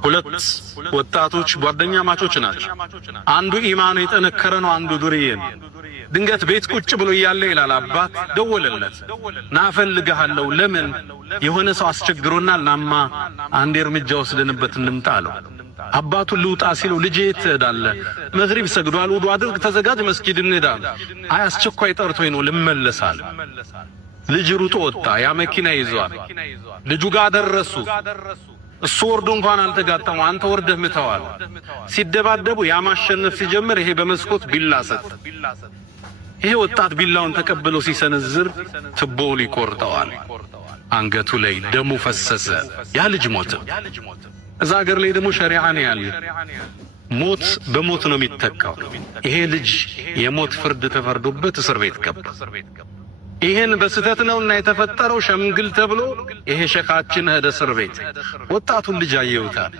ሁለት ወጣቶች ጓደኛ ማቾች ናቸው። አንዱ ኢማኑ የጠነከረ ነው፣ አንዱ ዱርዬ ነው። ድንገት ቤት ቁጭ ብሎ እያለ ይላል አባት ደወለለት። ናፈልግሃለሁ፣ ለምን የሆነ ሰው አስቸግሮናል፣ ናማ አንድ እርምጃ ወስደንበት እንምጣ አለው። አባቱ ልውጣ ሲለው ልጄ ትሄዳለህ? መግሪብ ሰግዷል፣ ውዱ አድርግ፣ ተዘጋጅ፣ መስጊድ እንሄዳለን። አይ አስቸኳይ ጠርቶኝ ነው ልመለሳል። ልጅ ሩጦ ወጣ። ያ መኪና ይዟል። ልጁ ጋር ደረሱ። እሱ ወርዶ እንኳን አልተጋጠመው፣ አንተ ወርደህ ምተዋል። ሲደባደቡ ያ ማሸነፍ ሲጀምር ይሄ በመስኮት ቢላ ሰጥ። ይሄ ወጣት ቢላውን ተቀብሎ ሲሰነዝር ትቦውን ይቆርጠዋል። አንገቱ ላይ ደሙ ፈሰሰ። ያ ልጅ ሞተ። እዛ ሀገር ላይ ደግሞ ሸሪዓ ነው ያለ። ሞት በሞት ነው የሚተካው። ይሄ ልጅ የሞት ፍርድ ተፈርዶበት እስር ቤት ገባ። ይሄን በስተት ነውና የተፈጠረው ሸምግል ተብሎ ይሄ ሸካችን ሄደ እስር ቤት። ወጣቱን ልጅ አየውታል።